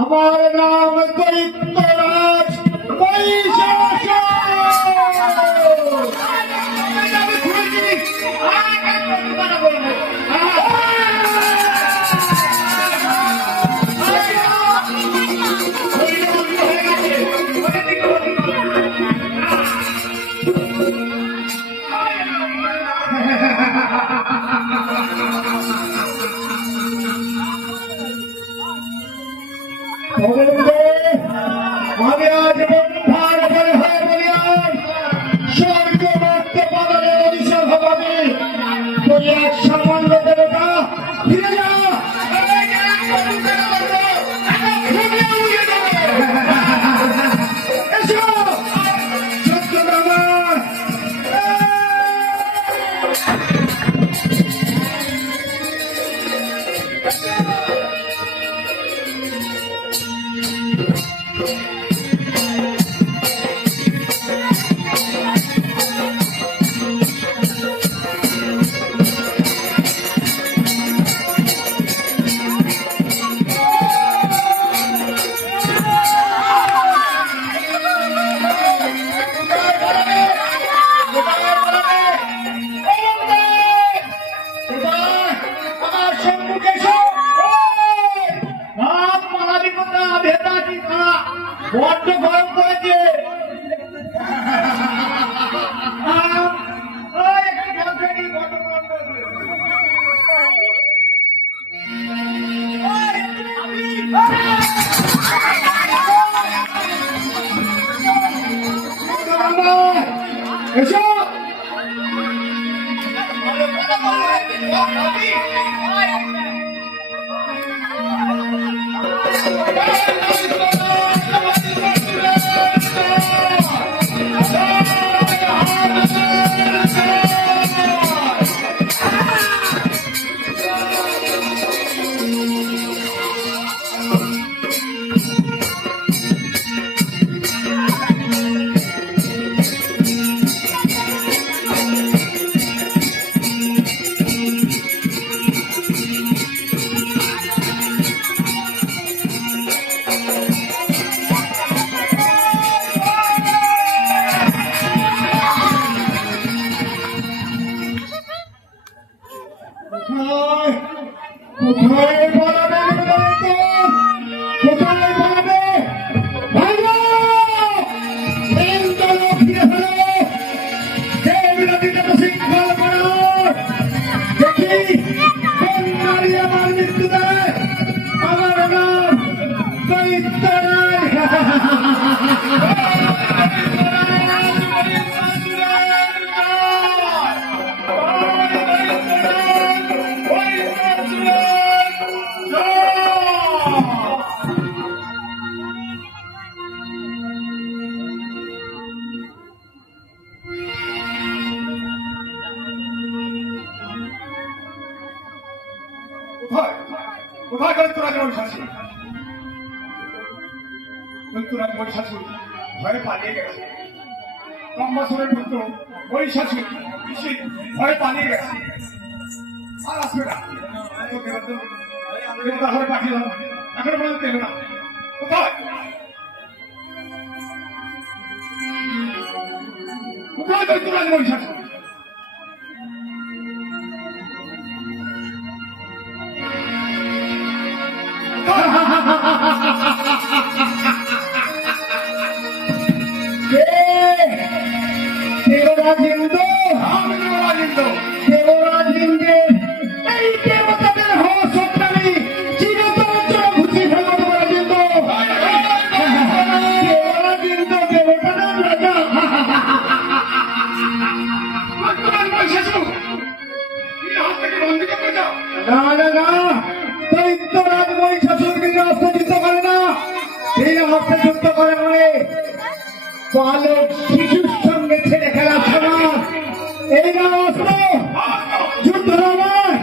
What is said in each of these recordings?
আমার নাম দৈত্যরাজ আমি আজ বন্ধার বলে হয়ে বলিয়ান স্বর্গ মর্ত বদলে অধিশাল ভবানী তুই এক সামান্য দেবতা ফিরে যা এসো সত্যগ্রামা বড্ড গরম করেছে এসো কোথায় কোথায় গেল তোরা মহিষাসুর? দৈত্যরাজ মহিষাসুর ভয়ে পালিয়ে গেছে। ব্রহ্মাসুরের পুত্র মহিষাসুর ভয়ে পালিয়ে গেছে, আর আসবে না। দেবতা হয়ে পাঠিয়েলাম, এখনো পর্যন্ত এলো না। কোথায় কোথায় দৈত্যরাজ মহিষাসুর? দেবরাজেন্দ্র, আমি দেবরাজেন্দ্র। দেবরাজেন্দ্রের এই দেবতাদের হওয়া সত্ত্বে চিরতর জন্য ঘুচিয়ে ফেলবো দেবরাজেন্দ্র। দেবরাজেন্দ্র দেবতাদের রাজা। না না না, দৈত্যরাজ মহিষাসুরকে হস্তে যুদ্ধ করে না। এই হস্তে যুদ্ধ করে মানে বালক শিশুর সঙ্গে ছেড়ে খেলার সময় এই না অস্ত্র যুদ্ধ নয়।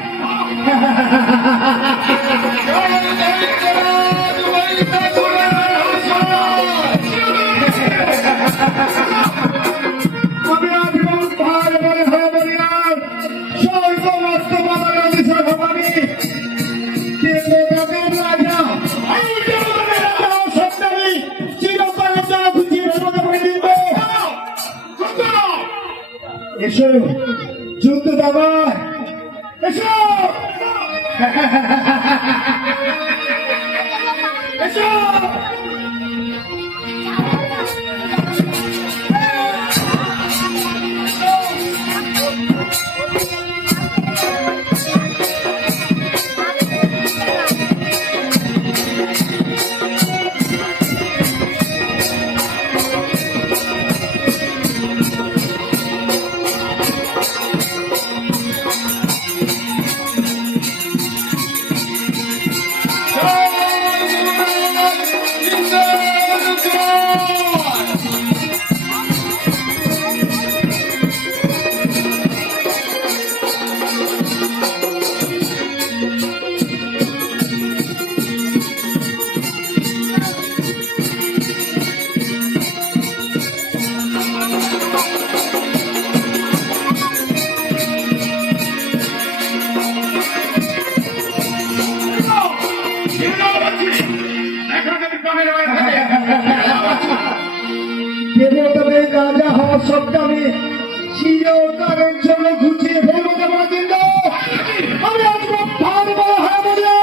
আমি আজীবন ভার বলে হয়ে বলিয়ার সর্বমস্ত বাবার অধিশন হবানি দেবতাদের রাজা। এই দেবতাদের রাজা সত্যানি চিরকালের জন্য বুঝিয়ে ফেলতে দিব। এসো যুদ্ধ দাবার, এসো এসো। দেবতাদের রাজা হওয়ার সত্ত্বে আমি চিরকালের জন্য ঘুচিয়ে ফেলবো দেবরাজেন্দ্র। আমি আজ ভার বলা হয় বলে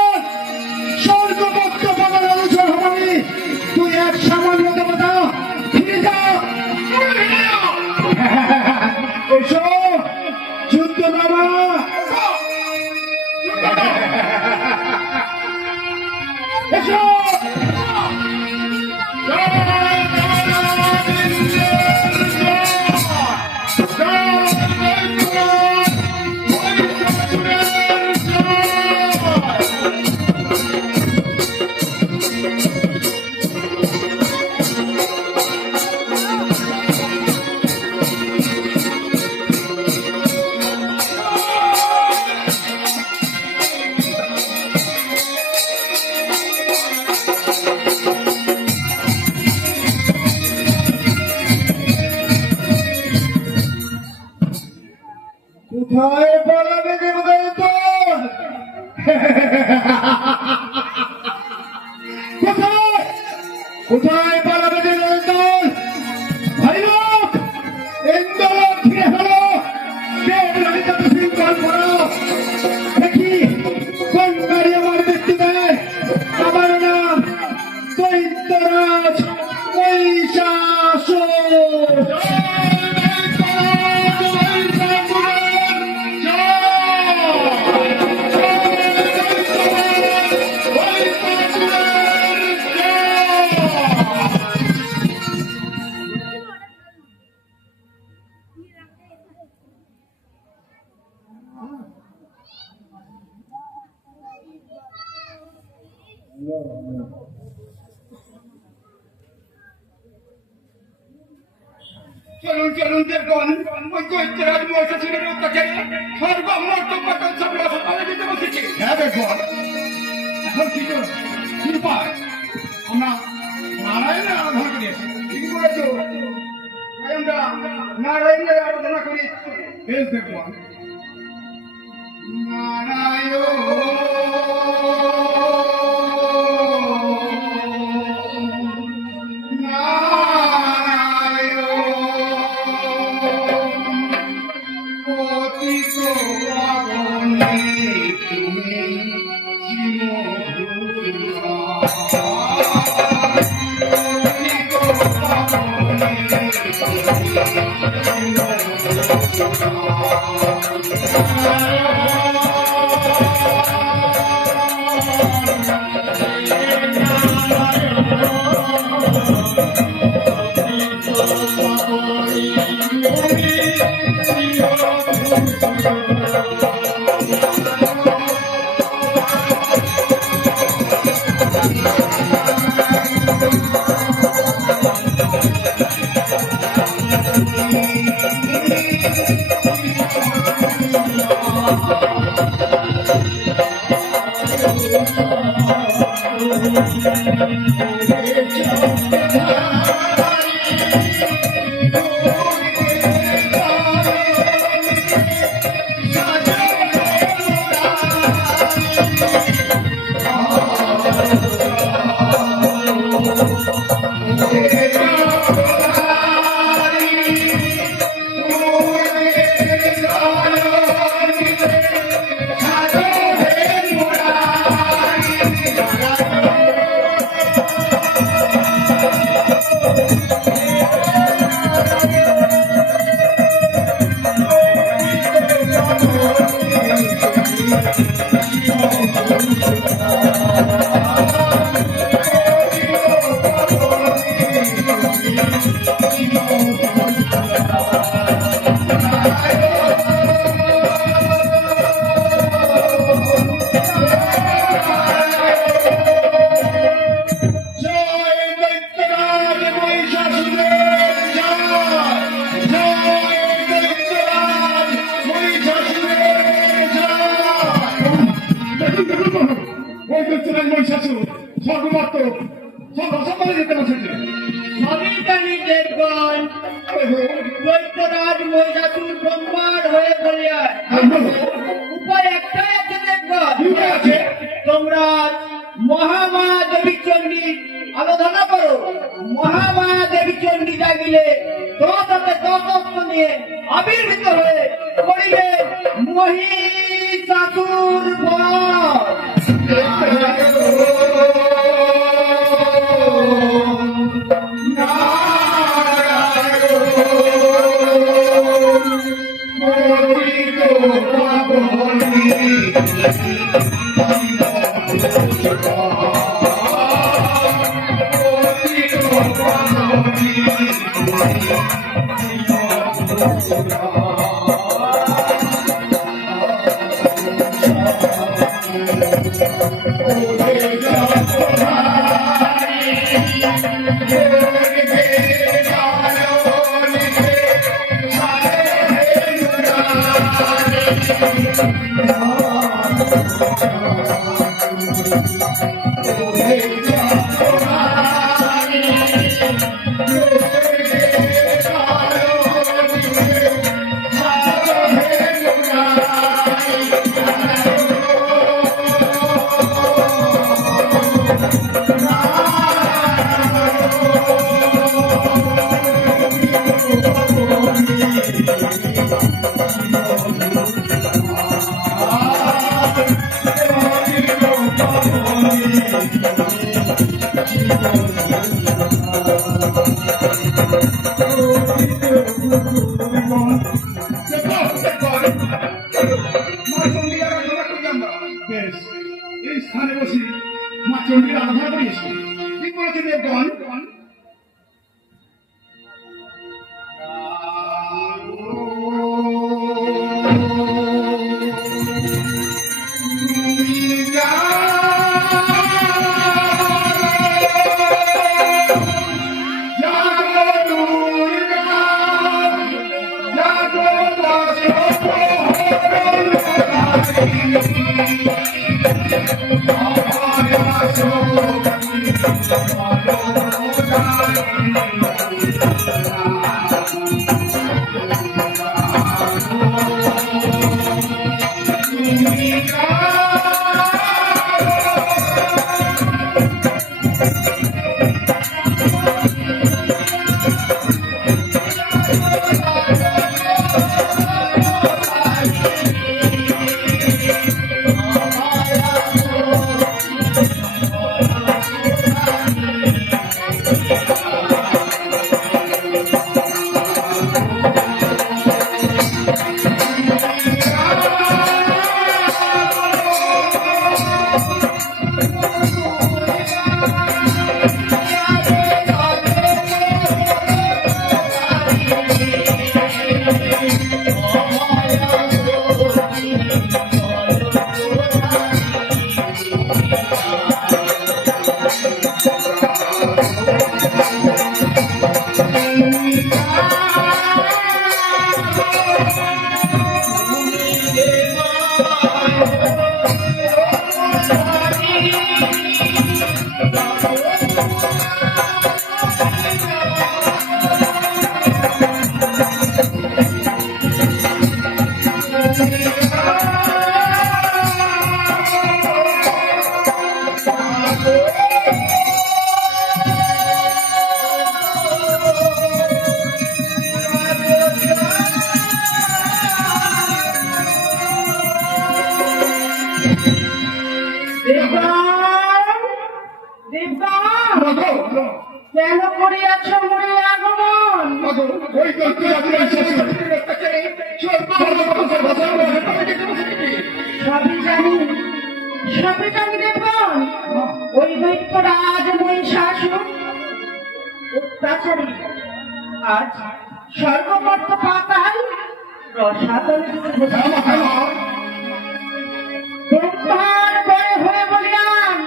স্বর্গভক্ত বাবার অনুসরণ হবানি। তুই এক সামান্য দেবতা, ফিরে যা। এসো যুদ্ধ বাবা, এসো। কোথায় পালাবে দেবতাদের দল? কোথায় কোথায় পালাবে দেবতাদের দল? ভাই লোক, ইন্দ্র ঘিরে ফেলো, দেবরাজকে শৃঙ্খল করো। দেখি কোন গাড়ি আমার মৃত্যু দেয়। আমার নাম দৈত্যরাজ মহিষাসুর। চলুন চলুন দেখুন ওই দৈত্যরাজ মহিষাসুরের অত্যাচারে স্বর্গ মর্ত পাতাল সব রসপালে দিতে বসেছে। হ্যাঁ দেখুন, এখন কি করব, কি উপায়? আমরা নারায়ণের আরাধনা করি। ঠিক বলেছ, আমরা নারায়ণের আরাধনা করি। বেশ দেখুন, দৈত্যরাজ মহিষাসুর ব্রহ্মার হয়ে বলিয়ায় উপায় একটাই আছে দেখবে, তোমরা মহামায়া দেবী চণ্ডী আরাধনা করো। মহামায়া দেবী চণ্ডী জাগিলে 10 হাতে 10 অস্ত্র নিয়ে আবির্ভূত হয়ে করিবে মহিষাসুর বধ। এই স্থানে বসে মা চণ্ডীর আরাধনা করিয়েছি। ঠিক বলেছেন দেবগণ। কেন করিয়াছ মরে আগমন? সবই জানি, সবই জানি দেখুন। ওই দৈত্যরাজ মহিষাসুর অত্যাচারী আজ স্বর্গপর্ত পাতায় রসাতলে তোমার বড় হয়ে বলিয়ান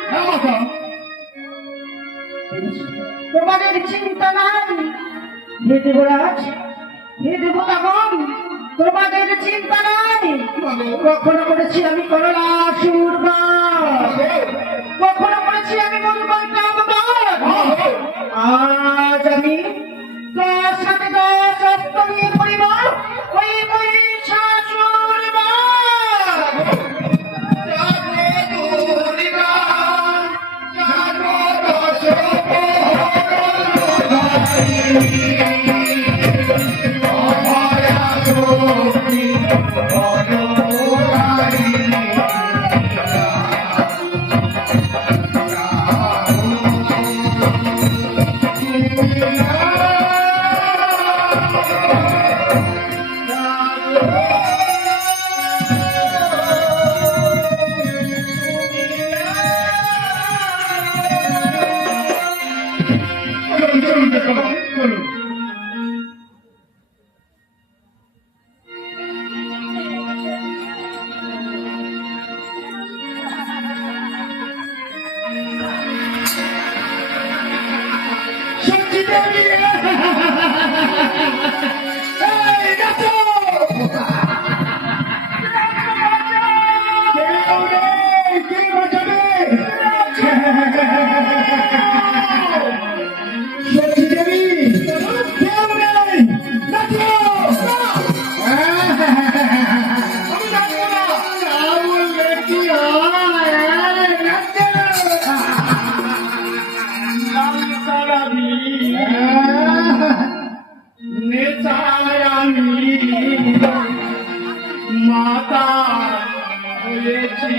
তোমাদের চিন্তা নাই। হে দেবরাজ, হে দেবতাগণ, তোমাদের চিন্তা নাই। কখনো করেছি আমি করলাসুর বধ, কখনো করেছি আমি মঙ্গল কামবধ। আজ আমি 10 হাতে 10 অস্ত্র নিয়ে করিব ওই মহিষাসুর বধ। মাতা হয়েছি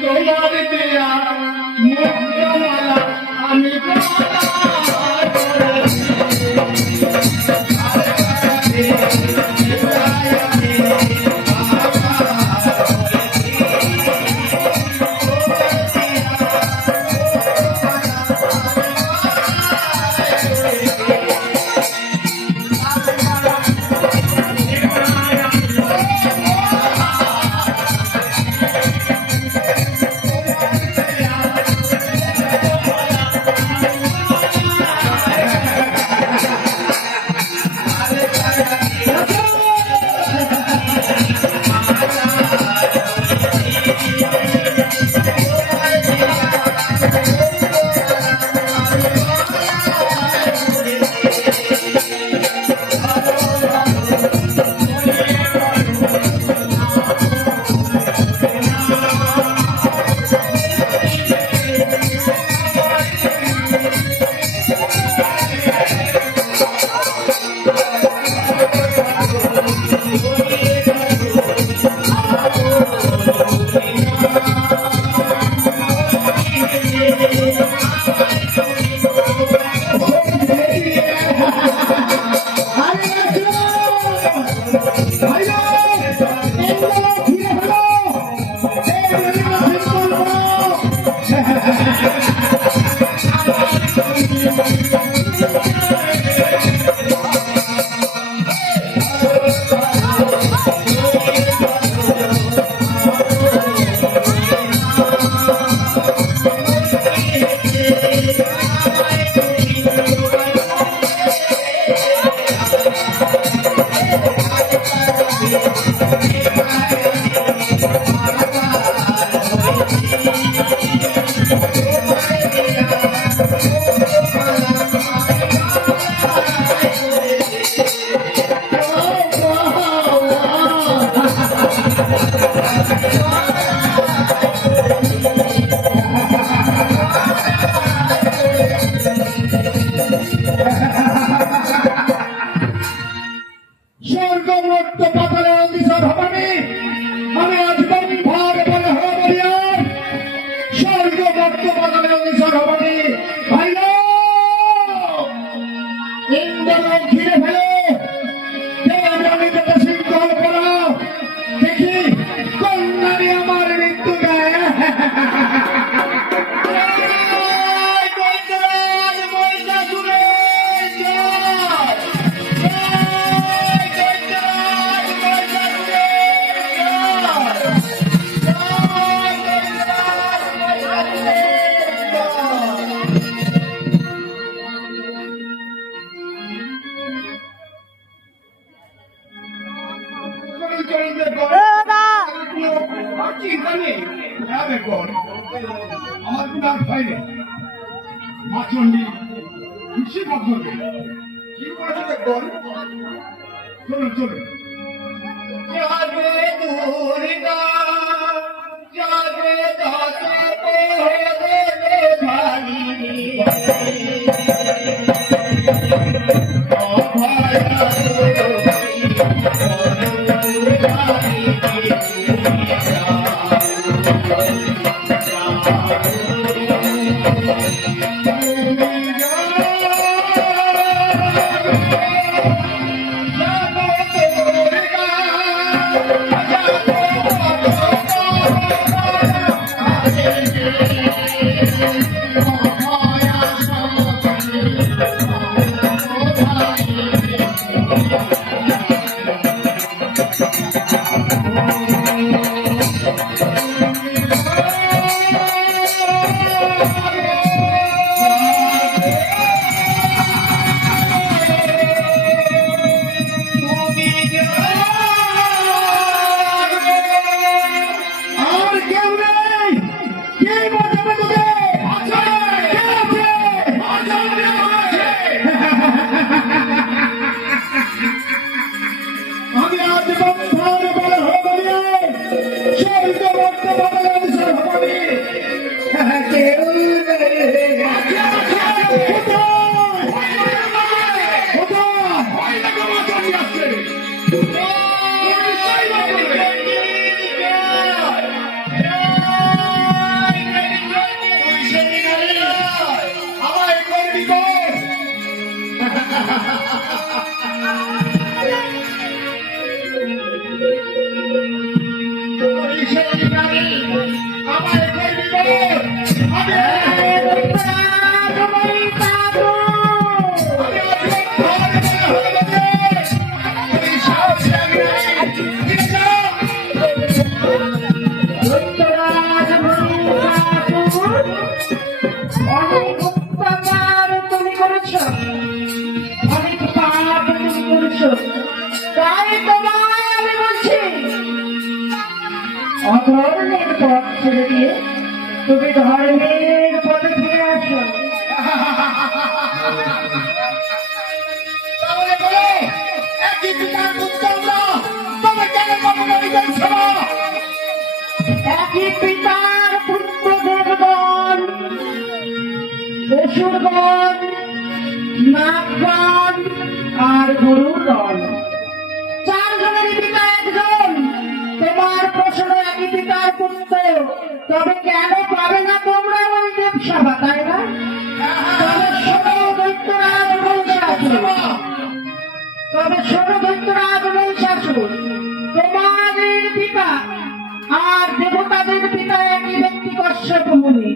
তোমার দেয়া মুক্তমালা আমি আরে ভাইরা ইন্দ্র ঘিরে ফেলো স্বর্গমূর্ত পাতালে অতিশয় ভবানী আমি আজ ভার বলে হরিয়ার স্বর্গমূর্ত পাতালে অতিশয় ভবানী ভাইল ইন্দ্র ঘিরে ফেলে দেবীতে শৃঙ্খল করা দেখি কন্যারে আমার মৃত্যু দেয় আমার কোন আর ভয় নেই মা চণ্ডী নিশ্চিত করবে কি করেছে দেখুন চলুন চলুন জাগে দুর্গা জাগে দাসে পড়ে ভালি অধর্মের পথ ছেড়ে দিয়ে তুমি ধর্মের পথে ফিরে আসো। তাহলে বলো একই পিতার পুত্র আমরা তবে কেন কখনোই করছ না? একই পিতার পুত্র দেবগণ, অসুরগণ, নাগগণ আর গরুগণ, চারজনের পিতা একজন। তোমার প্রশ্ন একই পিতার পুত্র, তবে কেন পাবে না তোমরা ওই দেব সভা তাই না? তবে শোনো দৈত্যরাজ মহিষাসুর, তবে শোনো দৈত্যরাজ মহিষাসুর, তোমাদের পিতা আর দেবতাদের পিতা একই ব্যক্তি কশ্যপ মুনি।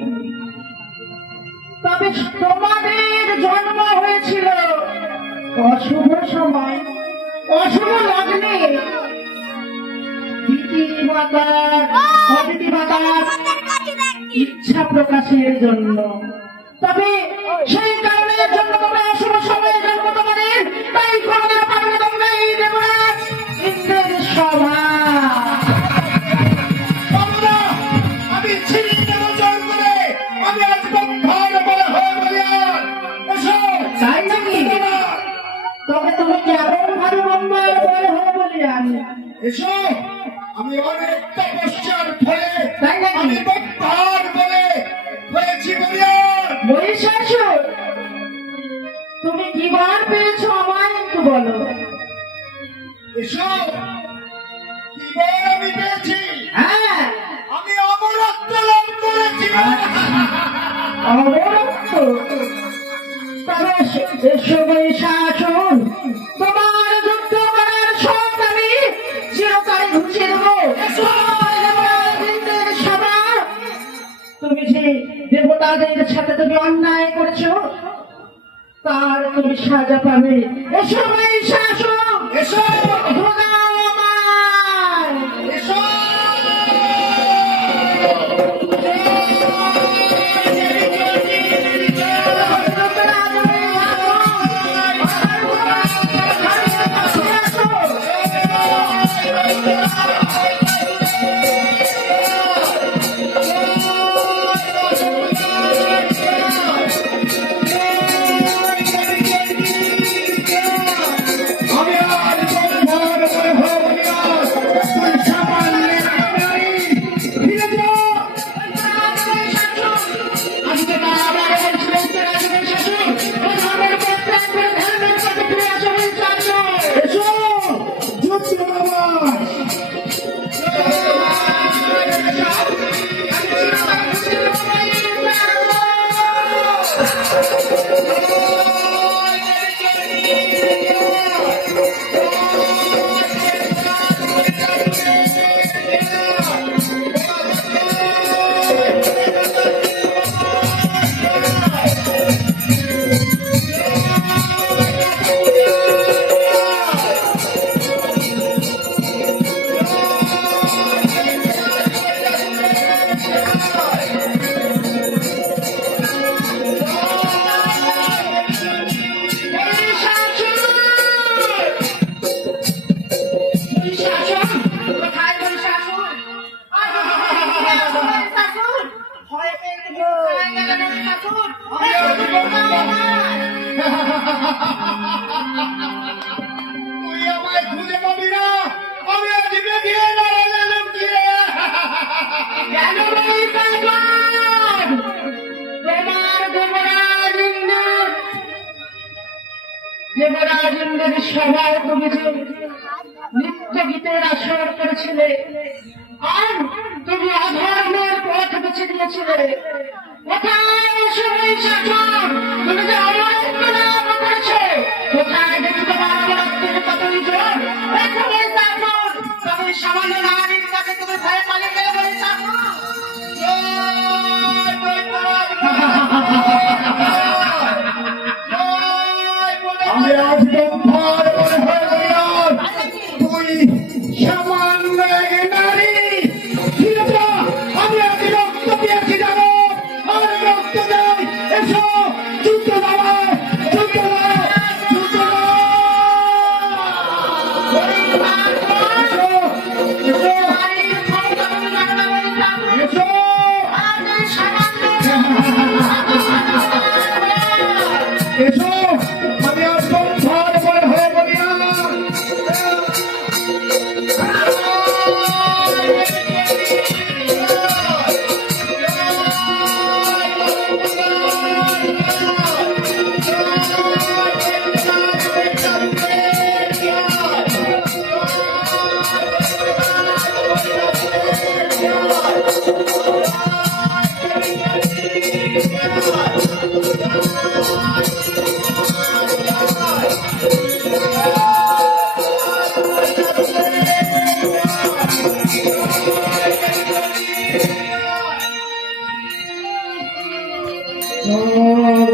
তবে তোমাদের জন্ম হয়েছিল অশুভ সময়, অশুভ লগ্নে, অদিতি মাতার ইচ্ছা প্রকাশের জন্য। তবে সেই কারণের জন্য তোমরা অশুভ সময়ে জন্ম তোমাদের, তাই কোনদিন পারবে তোমরা এই দেবরাজ ইন্দ্রের সভা। আমরা আমি ছিঁড়ে দেব জোর করে, আমি আজ বন্ধার বলে হয়ে বলিয়ান। এসো তাই নাকি? তবে তুমি কেমন ভাবে বন্ধার বলে হয়ে বলিয়ান? এসো, আমি অনেক তপস্যার ফলে তাই নাকি? আমি বন্ধার বলে হয়েছি বলিয়ান। মহিষাসুর, তুমি কি বার পেয়েছো আমায় একটু বলো। এসো, কি বল আমি পেয়েছি? হ্যাঁ, আমি অমরত্ব লাভ করেছি। অবরক্ত। তবে এসো মহিষাসুর, তোমার যুদ্ধ করার শখ আমি চিরকাল ঘুষিয়ে দেবো। দেবতাদের সভা, তুমি যে দেবতাদের সাথে তুমি অন্যায় করেছো তার তুমি সাজা পাবে। এসো মহিষাসুর, এসো ভোগাও আমায়। এসো আমি আজ বন্ধার বলে হয়ে বলিয়ান। তুই সামান্য নারী, ফিরে যা। আমি তো বারবার বলছিলাম যে রাজবীর শাসন ও ধর্মের পরিত্যাগ করে ধর্মের পথে ফিরে আসো মহিষাসুর। এসো যুদ্ধ আমার। তুই আমায় খুঁজে পাবি না, আমি আজ বেরিয়ে দাঁড়ালে লুকিয়ে। দেবরাজ ইন্দ্রের সভায় তুমি যে নৃত্য গীতের আসর করেছিলে আর তুমি অধর্মের পথ বেছে দিয়েছিলে। কোথায় এসো মহিষাসুর, তুমি যে অমরত্ব লাভ করেছো, কোথায় দেখি তোমার অমরত্বের কতই জোর। এসো মহিষাসুর, তবে সামান্য নারীর কাছে তুমি ভয়ে পালিয়ে গেলে মহিষাসুর। আমি আজ বন্ধার বলে হয়ে বলিয়ান। তুই সামান্য এক নারী, ফিরে যা। আমি আজ রক্ত দিয়েছি জানো, আর রক্ত দেয়। এসো যুদ্ধ নামায়, যুদ্ধ নামায়, যুদ্ধ এসো, আমি আজ বন্ধার বলে হয়ে বলিয়ান। Thank you. Thank you.